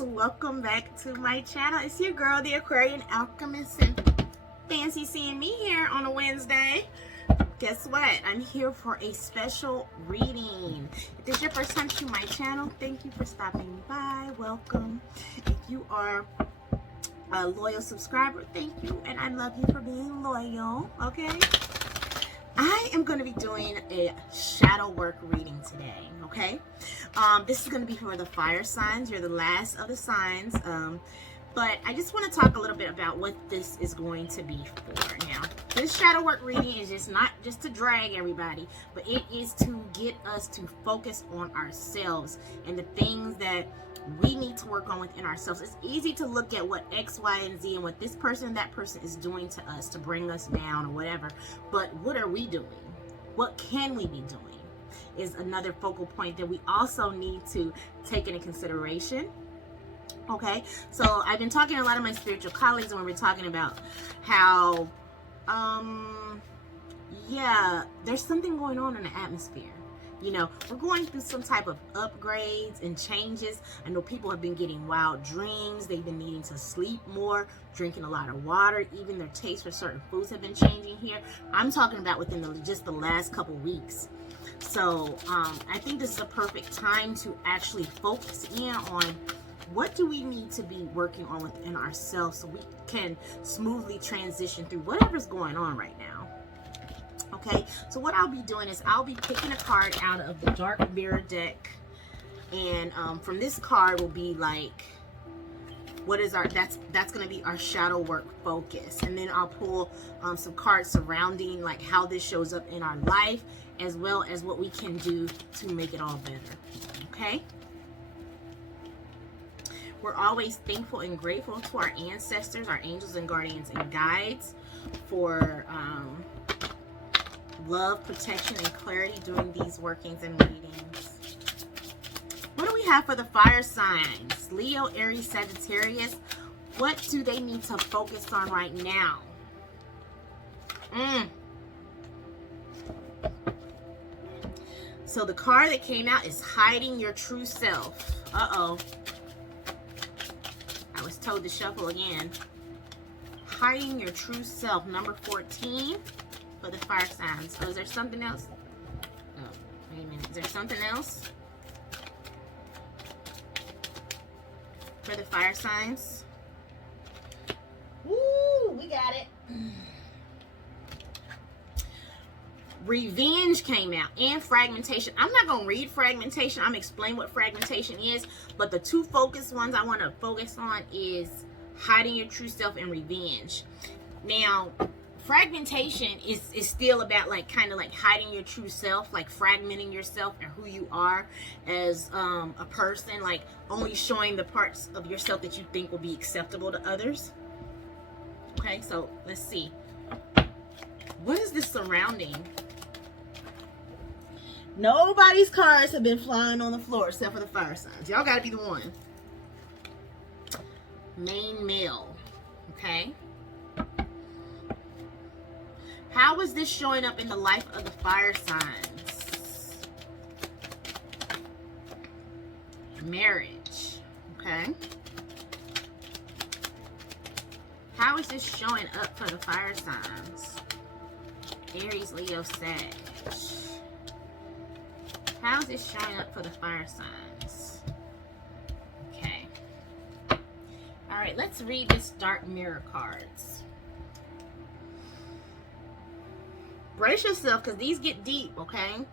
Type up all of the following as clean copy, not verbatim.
guys, welcome back to my channel. It's your girl, the Aquarian Alchemist, and fancy seeing me here on a Wednesday. Guess what? I'm here for a special reading. If this is your first time to my channel, thank you for stopping by. Welcome. If you are a loyal subscriber, thank you, and I love you for being loyal. Okay, I am going to be doing a shadow work reading today. Okay, this is going to be for the fire signs. You're the last of the signs, but I just want to talk a little bit about what this is going to be for. Now, this shadow work reading is just not just to drag everybody, but it is to get us to focus on ourselves and the things that we need to work on within ourselves. It's easy to look at what X, Y, and Z and what this person and that person is doing to us to bring us down or whatever. But what are we doing? What can we be doing is another focal point that we also need to take into consideration. Okay, so I've been talking to a lot of my spiritual colleagues, and we're talking about how yeah, there's something going on in the atmosphere. You know, we're going through some type of upgrades and changes. I know people have been getting wild dreams. They've been needing to sleep more, drinking a lot of water. Even their taste for certain foods have been changing here. I'm talking about within just the last couple weeks. So I think this is a perfect time to actually focus in on what do we need to be working on within ourselves so we can smoothly transition through whatever's going on right now. Okay, so what I'll be doing is I'll be picking a card out of the Dark Mirror deck, and from this card will be like, what is our, that's going to be our shadow work focus, and then I'll pull some cards surrounding like how this shows up in our life, as well as what we can do to make it all better. Okay, we're always thankful and grateful to our ancestors, our angels and guardians and guides for love, protection, and clarity during these workings and readings. What do we have for the fire signs? Leo, Aries, Sagittarius. What do they need to focus on right now? So the card that came out is hiding your true self. Uh-oh. I was told to shuffle again. Hiding your true self, number 14. For the fire signs. Oh, is there something else? Oh, wait a minute. Is there something else for the fire signs? Woo, we got it. Revenge came out, and fragmentation. I'm not going to read fragmentation. I'm going to explain what fragmentation is, but the two focus ones I want to focus on is hiding your true self and revenge. Now, fragmentation is still about like kind of like hiding your true self, like fragmenting yourself and who you are as a person, like only showing the parts of yourself that you think will be acceptable to others. Okay, so let's see. What is this surrounding? Nobody's cards have been flying on the floor except for the fire signs. Y'all gotta be the one. Main male. Okay. How is this showing up in the life of the fire signs? Marriage. Okay. How is this showing up for the fire signs? Aries, Leo, Sag. How is this showing up for the fire signs? Okay. All right, let's read this Dark Mirror cards. Brace yourself, because these get deep, okay?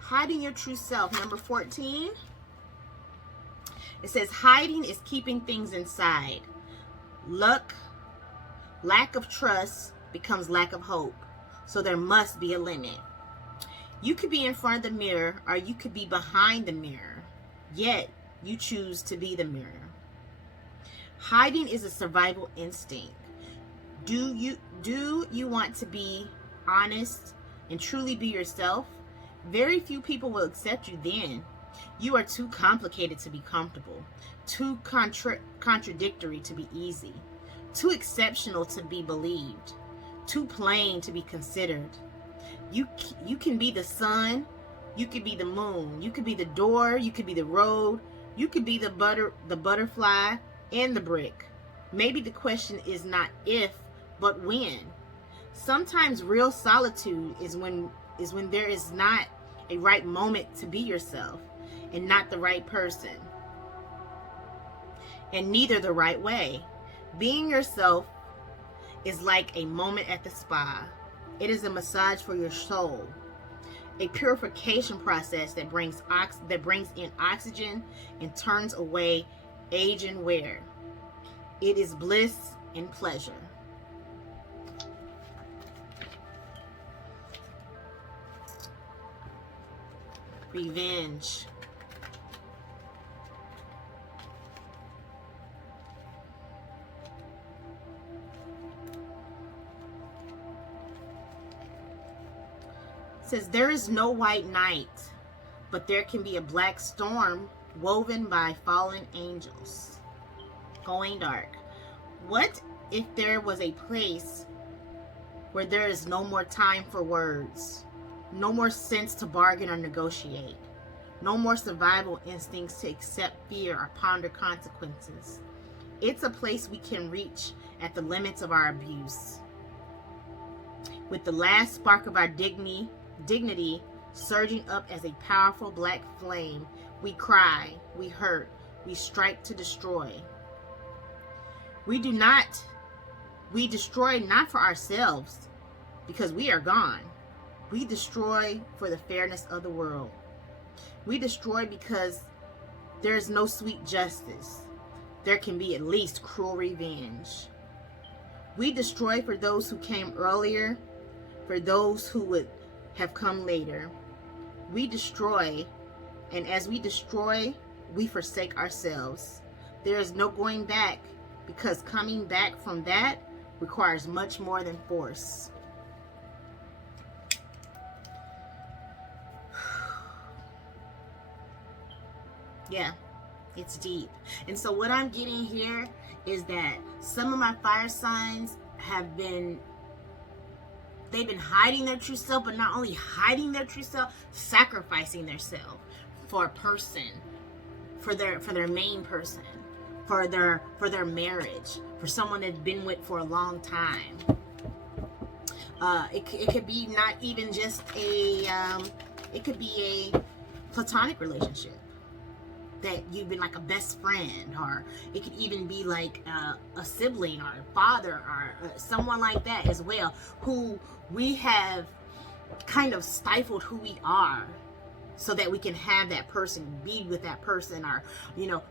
Hiding your true self, number 14. It says, hiding is keeping things inside. Lack of trust becomes lack of hope. So there must be a limit. You could be in front of the mirror, or you could be behind the mirror. Yet, you choose to be the mirror. Hiding is a survival instinct. Do you want to be honest and truly be yourself? Very few people will accept you then. You are too complicated to be comfortable, too contradictory to be easy, too exceptional to be believed, too plain to be considered. You can be the sun, you could be the moon, you could be the door, you could be the road, you could be the butterfly and the brick. Maybe the question is not if, but when. Sometimes real solitude is when there is not a right moment to be yourself, and not the right person, and neither the right way. Being yourself is like a moment at the spa. It is a massage for your soul, a purification process that brings in oxygen and turns away age and wear. It is bliss and pleasure. Revenge. Says there is no white night, but there can be a black storm woven by fallen angels. Going dark. What if there was a place where there is no more time for words, no more sense to bargain or negotiate, no more survival instincts to accept fear or ponder consequences? It's a place we can reach at the limits of our abuse. With the last spark of our dignity surging up as a powerful black flame, we cry, we hurt, we strike to destroy. We destroy not for ourselves, because we are gone. We destroy for the fairness of the world. We destroy because there is no sweet justice. There can be at least cruel revenge. We destroy for those who came earlier, for those who would have come later. We destroy, and as we destroy, we forsake ourselves. There is no going back, because coming back from that requires much more than force. Yeah, it's deep. And so what I'm getting here is that some of my fire signs they've been hiding their true self, but not only hiding their true self, sacrificing their self for a person, for their main person, for their marriage, for someone they've been with for a long time. It could be not even just it could be a platonic relationship that you've been like a best friend, or it could even be like a sibling or a father or someone like that as well, who we have kind of stifled who we are so that we can have that person, be with that person, or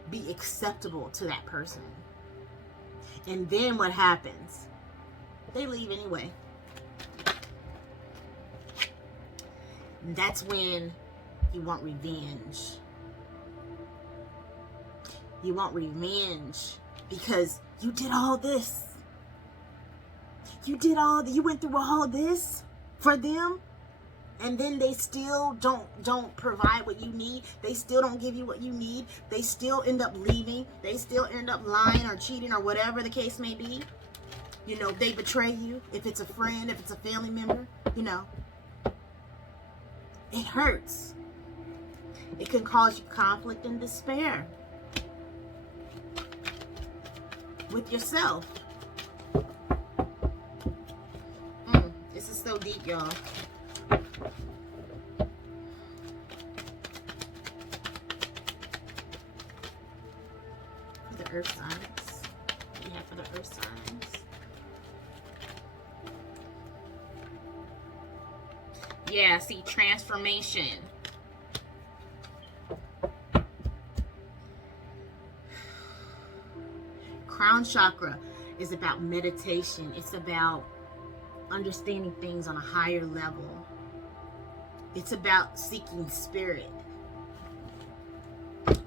be acceptable to that person. And then what happens? They leave anyway. And that's when you want revenge. You want revenge because you did all this. You went through all this for them, and then they still don't provide what you need. They still don't give you what you need. They still end up leaving. They still end up lying or cheating or whatever the case may be. They betray you. If it's a friend, if it's a family member, it hurts. It can cause you conflict and despair with yourself. This is so deep, y'all. For the earth signs. What do you have for the earth signs? Yeah, see, transformation. Crown chakra is about meditation. It's about understanding things on a higher level. It's about seeking spirit.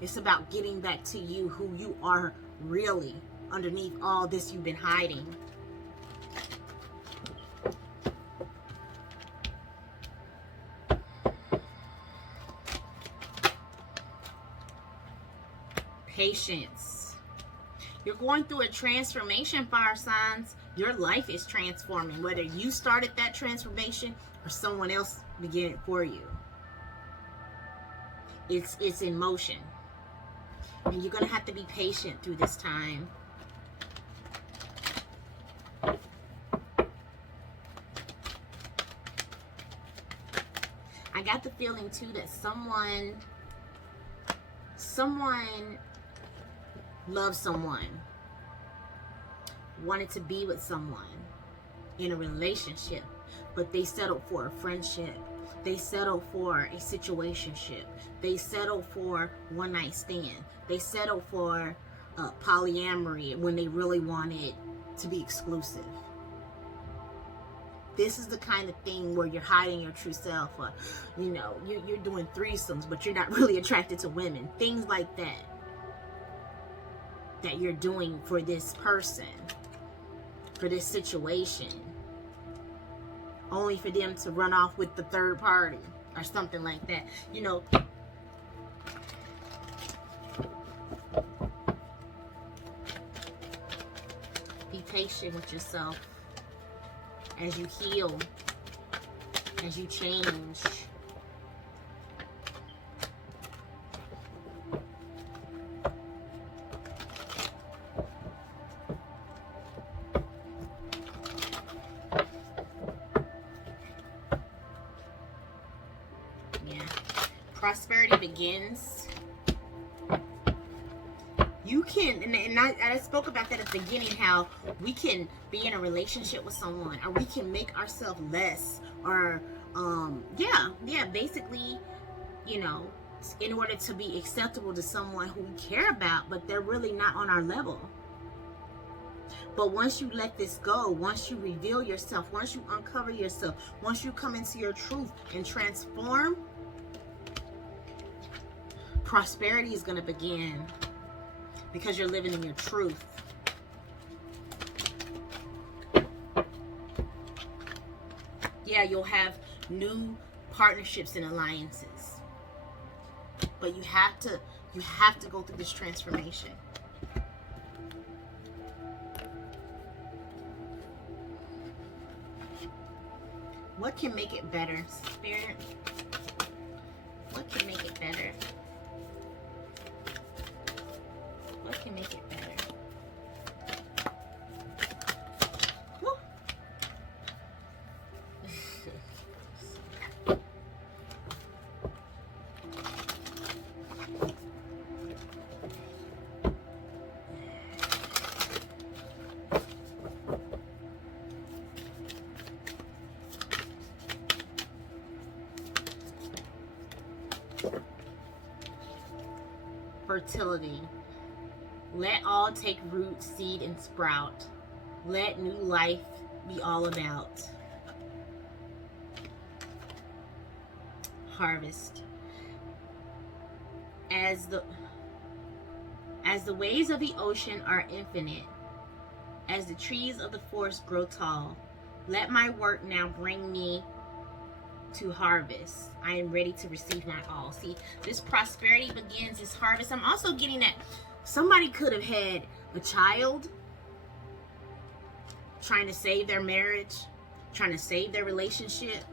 It's about getting back to you, who you are really underneath all this you've been hiding. Patience. You're going through a transformation, fire signs. Your life is transforming. Whether you started that transformation or someone else begin it for you. It's in motion. And you're going to have to be patient through this time. I got the feeling too that someone loves someone, wanted to be with someone in a relationship, but they settled for a friendship. They settled for a situationship. They settled for one night stand. They settled for polyamory when they really wanted to be exclusive. This is the kind of thing where you're hiding your true self, or you know, you're doing threesomes, but you're not really attracted to women. Things like that you're doing for this person, for this situation, only for them to run off with the third party or something like that. You know, be patient with yourself as you heal, as you change. Prosperity begins. You can, and I spoke about that at the beginning, how we can be in a relationship with someone, or we can make ourselves less, or basically, you know, in order to be acceptable to someone who we care about, but they're really not on our level. But once you let this go, once you reveal yourself, once you uncover yourself, once you come into your truth and transform, prosperity is going to begin, because you're living in your truth. Yeah, you'll have new partnerships and alliances, but you have to go through this transformation. What can make it better, Spirit? What can make it better? What can make it better? Woo. Fertility. Let all take root, seed, and sprout. Let new life be all about. Harvest. As the waves of the ocean are infinite, as the trees of the forest grow tall, let my work now bring me to harvest. I am ready to receive my all. See, this prosperity begins, this harvest. I'm also getting that somebody could have had a child, trying to save their marriage, trying to save their relationship,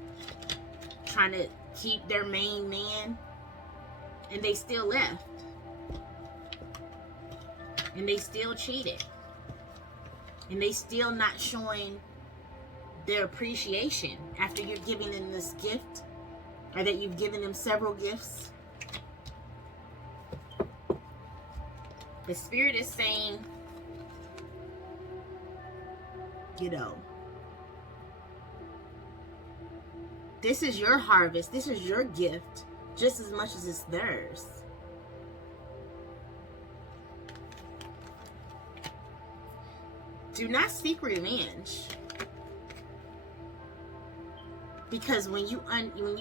trying to keep their main man, and they still left. And they still cheated. And they still not showing their appreciation after you're giving them this gift, or that you've given them several gifts. The Spirit is saying, you know, this is your harvest, this is your gift, just as much as it's theirs. Do not seek revenge. Because when you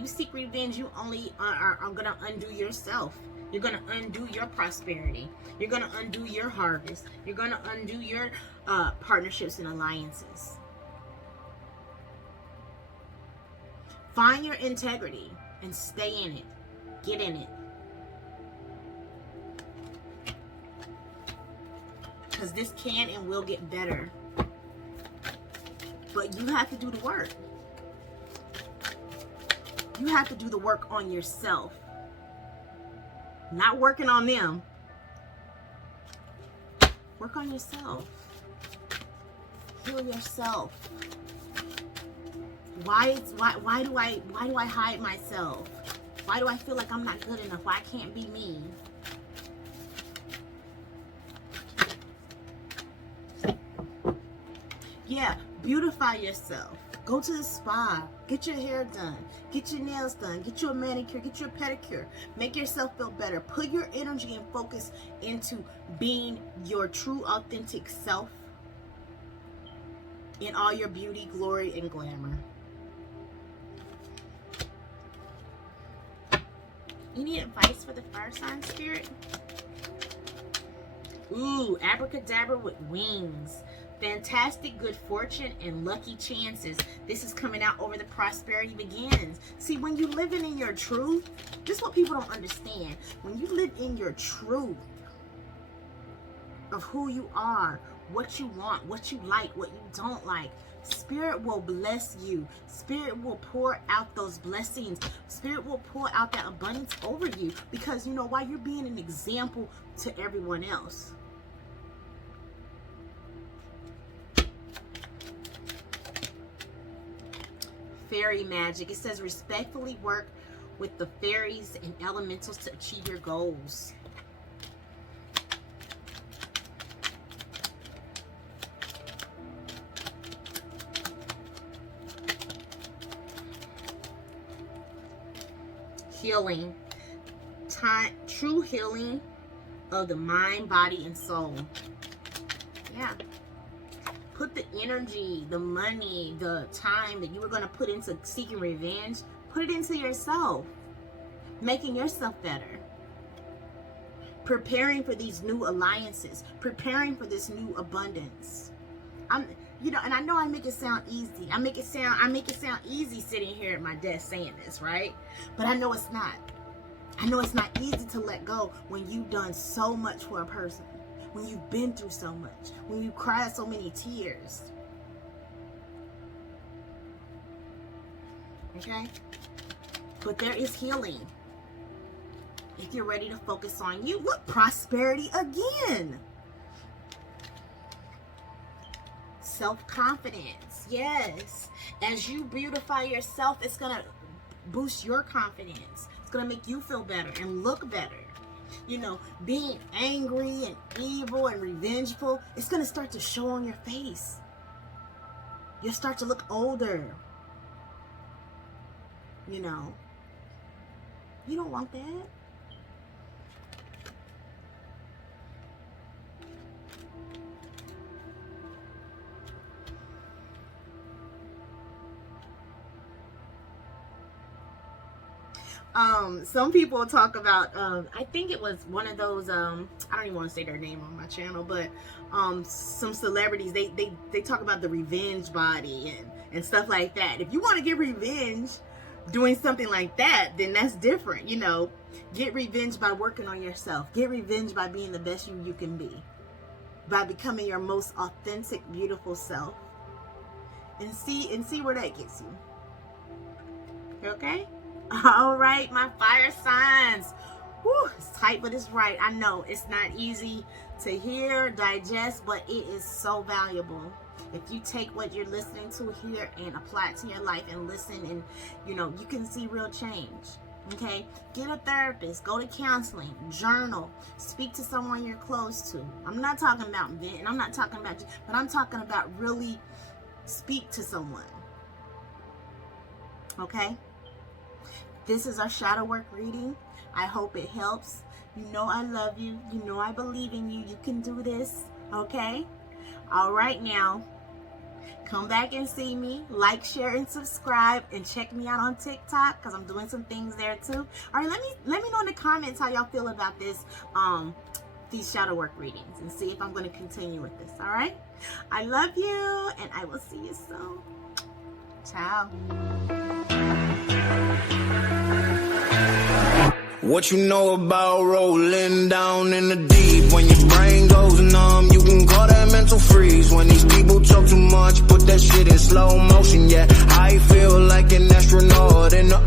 seek revenge, you only are going to undo yourself. You're going to undo your prosperity. You're going to undo your harvest. You're going to undo your partnerships and alliances. Find your integrity and stay in it. Get in it. Because this can and will get better. But you have to do the work. You have to do the work on yourself. Not working on them. Work on yourself. Heal yourself. Why do I hide myself? Why do I feel like I'm not good enough? Why I can't be me? Yeah, beautify yourself. Go to the spa. Get your hair done. Get your nails done. Get you a manicure. Get you a pedicure. Make yourself feel better. Put your energy and focus into being your true, authentic self in all your beauty, glory, and glamour. Any advice for the fire sign spirit? Ooh, abracadabra with wings. Fantastic good fortune and lucky chances. This is coming out over the prosperity begins. See, when you're living in your truth, this is what people don't understand. When you live in your truth of who you are, what you want, what you like, what you don't like, Spirit will bless you. Spirit will pour out those blessings. Spirit will pour out that abundance over you, because you know why? You're being an example to everyone else. Fairy magic. It says respectfully work with the fairies and elementals to achieve your goals. Healing. True healing of the mind, body, and soul. Yeah. Put the energy, the money, the time that you were going to put into seeking revenge, put it into yourself. Making yourself better. Preparing for these new alliances. Preparing for this new abundance. And I know I make it sound easy. I make it sound easy sitting here at my desk saying this, right? But I know it's not. I know it's not easy to let go when you've done so much for a person. When you've been through so much, when you've cried so many tears. Okay? But there is healing. If you're ready to focus on you. Look, prosperity again. Self-confidence. Yes. As you beautify yourself, it's going to boost your confidence. It's going to make you feel better and look better. You know, being angry and evil and revengeful, it's going to start to show on your face. You'll start to look older. You know, you don't want that. Some people talk about, I think it was one of those, I don't even want to say their name on my channel, but some celebrities, they talk about the revenge body and stuff like that. If you want to get revenge doing something like that, then that's different. You know, get revenge by working on yourself. Get revenge by being the best you can be, by becoming your most authentic, beautiful self, and see where that gets you. Okay? All right, my fire signs. Whew, it's tight, but it's right. I know it's not easy to hear, digest, but it is so valuable. If you take what you're listening to here and apply it to your life and listen, and you know, you can see real change. Okay? Get a therapist, go to counseling, journal, speak to someone you're close to. I'm not talking about venting, I'm not talking about you, but I'm talking about really speak to someone. Okay? This is our shadow work reading. I hope it helps. You know I love you. You know I believe in you. You can do this. Okay? All right now. Come back and see me. Like, share, and subscribe. And check me out on TikTok because I'm doing some things there too. All right, let me know in the comments how y'all feel about this, these shadow work readings, and see if I'm going to continue with this. All right? I love you, and I will see you soon. Ciao. What you know about rolling down in the deep? When your brain goes numb, you can call that mental freeze. When these people talk too much, put that shit in slow motion. Yeah, I feel like an astronaut in the